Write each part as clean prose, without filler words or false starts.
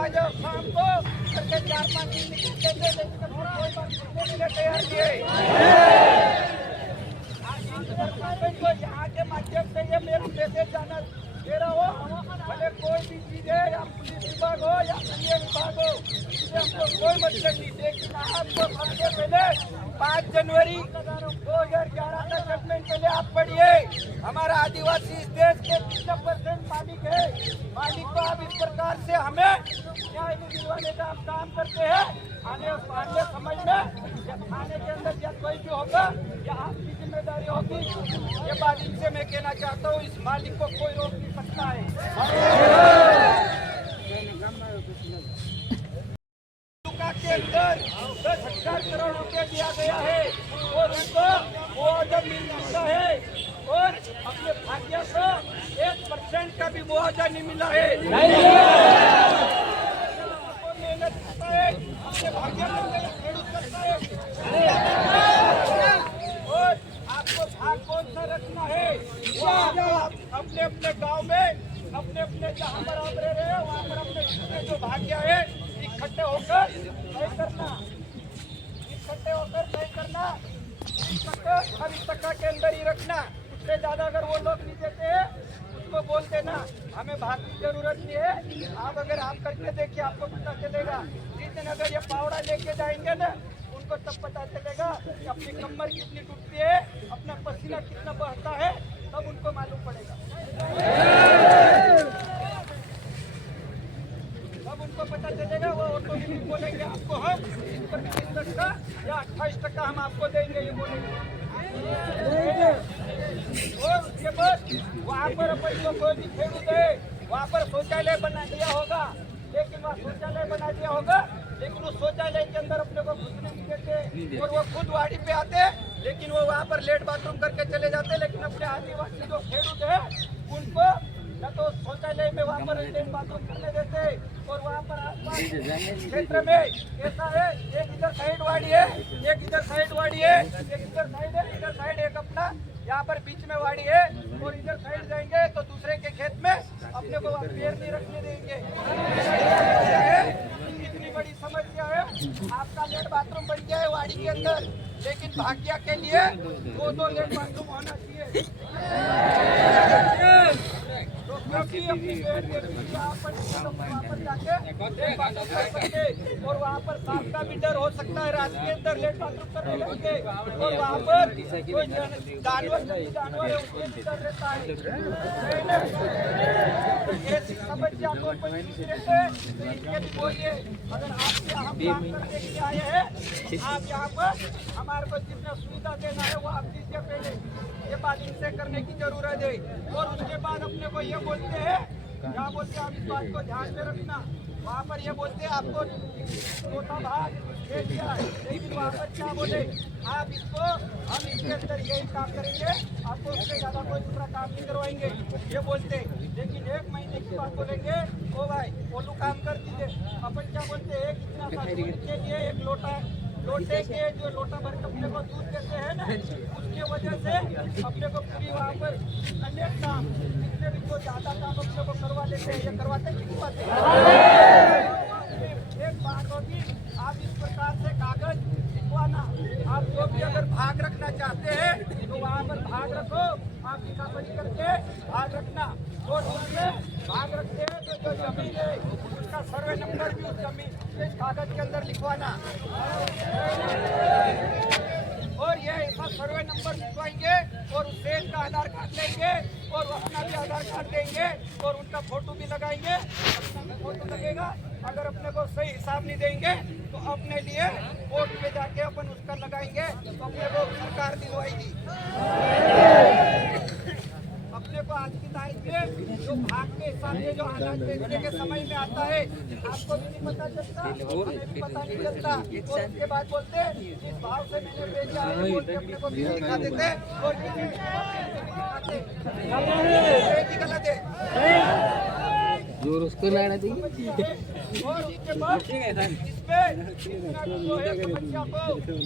आ जाओ शाम को करके 4-5 दिन निकलते थे, लेकिन अब कोई बात सुनने के लिए तैयार नहीं है। यहाँ के माध्यम से ये मेरा मैसेज जाना दे रहा हो, भले कोई भी चीज है या पुलिस विभाग हो या अन्य विभाग हो, इससे हमको कोई मतलब नहीं। लेकिन आपको सबसे पहले 5 जनवरी 2011 का जजमेंट पहले आप पढ़िए। हमारा आदिवासी इस देश के कितना % मालिक है, मालिक को आप इस प्रकार से हमें न्याय दिलवाने का आप काम करते हैं। आने समझ में थाने के अंदर या कोई भी होगा या आपकी जिम्मेदारी होगी, ये बात इनसे मैं कहना चाहता हूँ। इस मालिक को कोई रोक नहीं सकता है। के अंदर 10,000 करोड़ रुपए दिया गया है और उनको मुआवजा मिल सकता है, और अपने भाग्य को 1% का भी मुआवजा नहीं मिला है। मेहनत करता है, अपने भाग्य को खेड़ूत करता है, और आपको भाग कौन सा रखना है वो आप अपने अपने गांव में अपने जहाँ बराबर रहे वहाँ पर अपने जो भाग्य है इकट्ठे होकर तय करना, हर टक्का के अंदर ही रखना। उससे ज्यादा अगर वो लोग नहीं देते हैं उसको बोल देना हमें भाग की जरूरत नहीं है। आप अगर आप करके देखिए आपको पता चलेगा। जिस दिन अगर ये पावड़ा लेके जाएंगे ना उनको तब पता चलेगा कि अपनी कमर कितनी टूटती है, अपना पसीना कितना बहता है, तब उनको मालूम पड़ेगा। तब उनको पता चलेगा। वो ऑटोमेटिक बोलेंगे आपको हम इस पर 30% या 28% हम आपको देंगे, ये बोलेंगे। और उसके बाद वहाँ पर अपन को कोई भी खेड़ू दे, वहाँ पर शौचालय बना दिया होगा, लेकिन वहाँ शौचालय बना दिया होगा लेकिन उस शौचालय के अंदर अपने को घुसने नहीं देते, और वो खुद वाड़ी पे आते लेकिन वो वहाँ पर लेट बाथरूम करके चले जाते। लेकिन अपने आदिवासी जो खेड़ू है उनको न तो शौचालय में वहाँ पर लेट बाथरूम करने देते, और वहाँ पर आसपास क्षेत्र में ऐसा है एक इधर साइड वाड़ी है, एक इधर साइड वाड़ी है, एक इधर साइड है, इधर साइड एक अपना यहाँ पर बीच में वाड़ी है, और इधर साइड जाएंगे तो दूसरे के खेत में अपने को वहाँ पैर नहीं रखने देंगे। इतनी बड़ी समस्या है। आपका लेट बाथरूम बन गया है वाड़ी के अंदर, लेकिन भाग्य के लिए 2 लेट बाथरूम होना चाहिए। और वहाँ पर सांप का भी डर हो सकता है, रात के अंदर लेट बाथरूम करने लगेंगे, और वहाँ पर कोई जानवर है उसके भी डर रहता है। ऐसी समस्या को बोलिए। अगर आपके हम काम करने के लिए आए हैं, आप यहाँ पर हमारे को जितना सुविधा देना है वो आप दीजिए पहले, ये बात इनसे करने की जरूरत है। और उसके बाद अपने को ये बोलते हैं, क्या बोलते हैं, आप इस बात को ध्यान में रखना। वहाँ पर ये बोलते हैं आपको चौथा भाग दे दिया है, लेकिन वहाँ पर क्या बोले, आप इसको हम इसके अंदर यही काम करेंगे, आपको उससे ज्यादा कोई दूसरा काम नहीं करवाएंगे, ये बोलते। लेकिन 1 महीने की बात बोलेंगे, ओ भाई बोलू काम कर दीजिए। अपन क्या बोलते हैं, इतना सा दूध के लिए 1 लोटे के जो लोटा भर के अपने को दूध देते हैं ना, उसकी वजह से अपने को पूरी वहाँ पर अनेक काम जितने भी जो ज्यादा काम अपने को करवा लेते हैं, ये करवाते हैं। एक बात होगी, आप इस प्रकार से कागज लिखवाना। आप जो भी अगर भाग रखना चाहते हैं तो वहाँ पर भाग रखो, आप लिखापढ़ी करके भाग रखना। और उसमें भाग रखते हैं तो जो जमीन है उसका सर्वे नंबर भी उस जमीन इस कागज के अंदर लिखवाना। और ये ऐसा सर्वे नंबर लिखवाएंगे और उस देश का आधार कार्ड लेंगे और अपना भी आधार कार्ड देंगे और उनका फोटो भी लगाएंगे, अपना भी फोटो लगेगा। अगर अपने को सही हिसाब नहीं देंगे तो अपने लिए कोर्ट पे जाके अपन उसका लगाएंगे तो अपने को सरकार दिलवाएगी। अपने को आज की तारीख में जो भाग के हिसाब से जो अनाज बेचने के समय में आता है, आपको भी नहीं पता चलता, हमें भी पता नहीं चलता। और उसके बाद बोलते इस भाव से मैंने बेचा है, बोल के अपने को भी दिखा देते और गलत है। जोर उसको लाना चाहिए। और उसके बाद इसमें जो है समस्या को,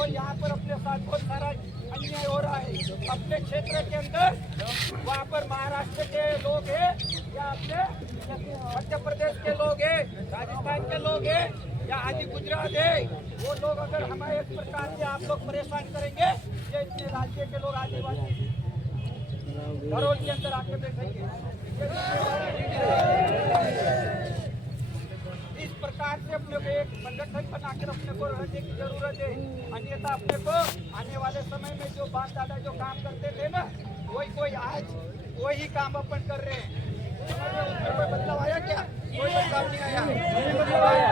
और यहाँ पर अपने साथ बहुत सारा अन्याय हो रहा है अपने क्षेत्र के अंदर। वहाँ पर महाराष्ट्र के लोग हैं या अपने मध्य प्रदेश के लोग हैं, राजस्थान के लोग हैं या आदि गुजरात है, वो लोग अगर हमारे इस प्रकार से आप लोग परेशान करेंगे, ये इतने राज्य के लोग आदिवासी घरों के अंदर आके बैठेंगे। इस प्रकार से अपने को एक संगठन बनाकर अपने को रहने की जरूरत है, अन्यथा अपने को आने वाले समय में जो बाप दादा जो काम करते थे ना, कोई आज वही काम अपन कर रहे हैं। उसमें कोई बदलाव आया क्या? कोई बदलाव नहीं आया।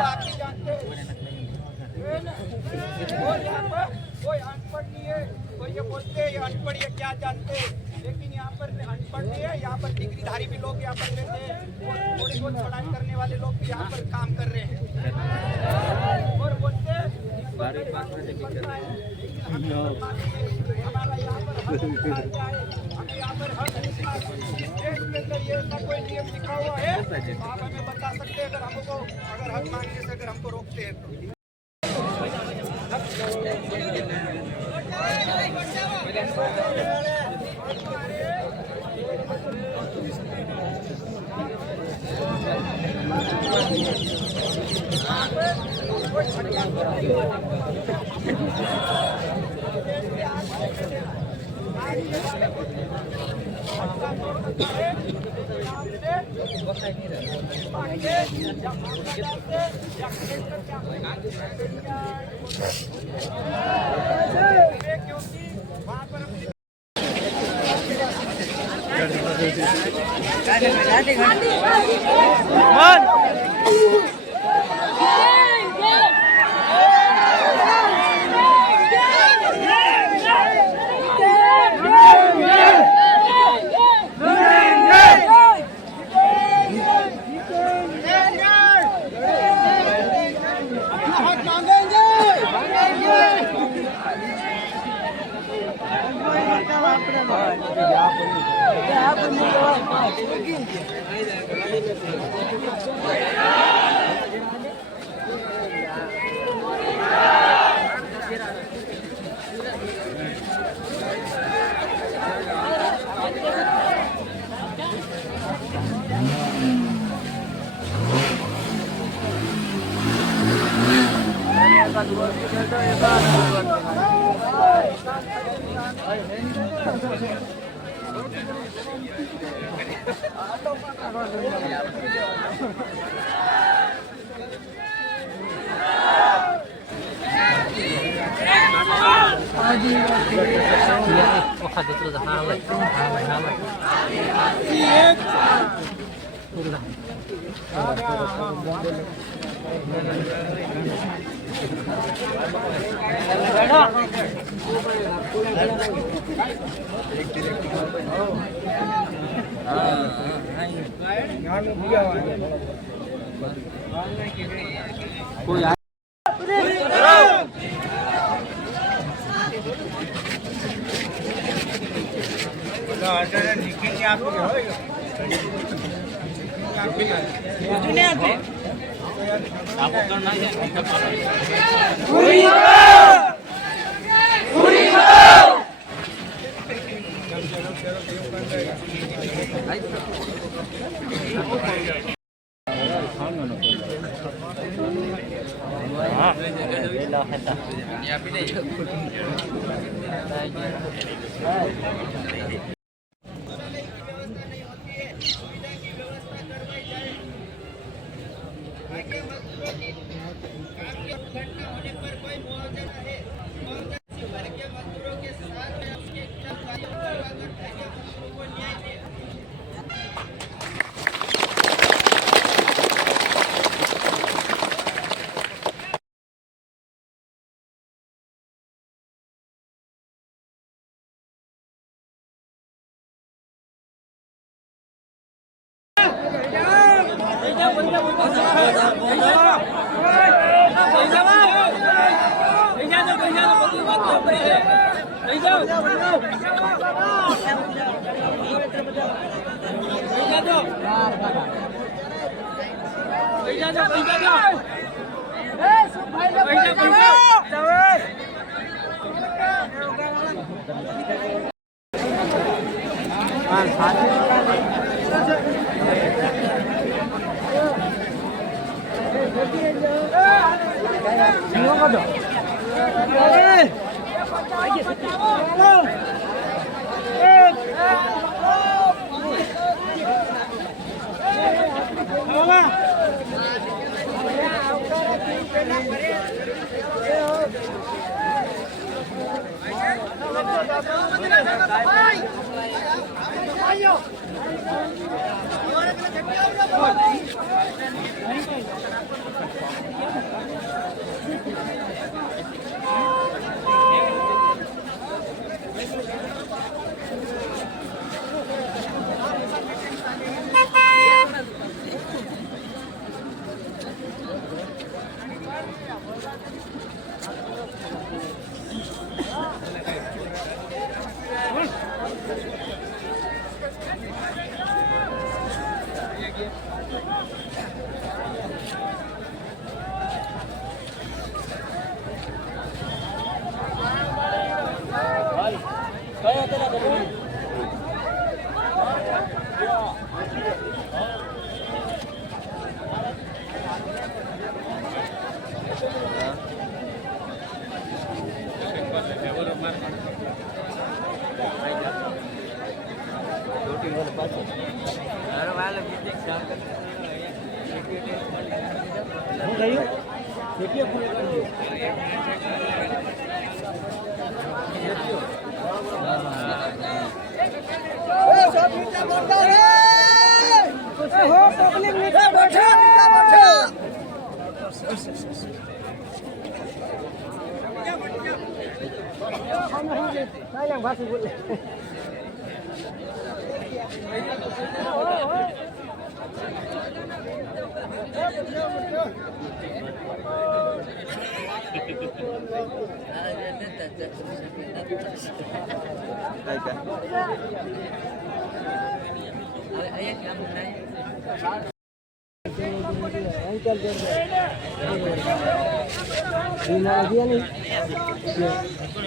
आप ही जानते हैं। और यहाँ पर कोई अनपढ़ नहीं है। कोई ये बोलते हैं ये अनपढ़ ये क्या जानते हैं, लेकिन यहाँ पर अनपढ़ नहीं है, यहाँ पर डिग्रीधारी भी लोग यहाँ पर रहते हैं और थोड़ी बहुत पढ़ाई करने वाले लोग भी यहाँ पर काम कर रहे हैं और बोलते हैं हमारा यहाँ पर हक क्या है, हमें यहाँ पर हक देश के अंदर ये ऐसा कोई नियम लिखा हुआ है तो आप हमें बता सकते हैं, अगर हमको अगर हक मांगने से अगर हमको रोकते हैं तो।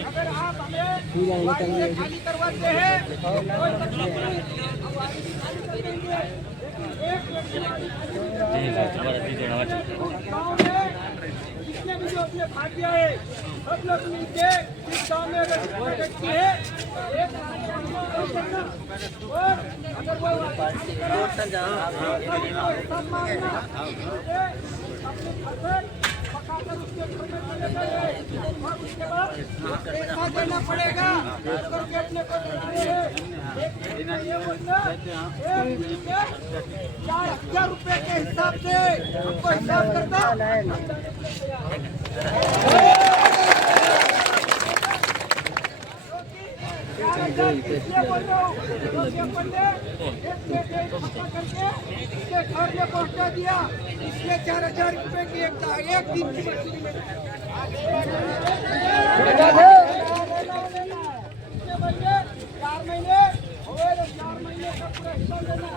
अगर आप हमें खाली करवाते हैं जितने भी जो अपने भाग्य है सब लोग मिलके इस गाँव में अगर व्यक्ति है एक करना और अगर वो अपने घर पकाकर उसके घर में चले गए और उसके बाद पैसा देना पड़ेगा करके अपने को ये बोलना 4,000 रुपए के हिसाब से हमको हिसाब करता इसलिए बोल रहा हूँ इसके घर में पहुँचा दिया इसलिए 4,000 रुपए की एक दिन की मछली में 4 महीने हुए 4 महीने का पूरा हिसाब देना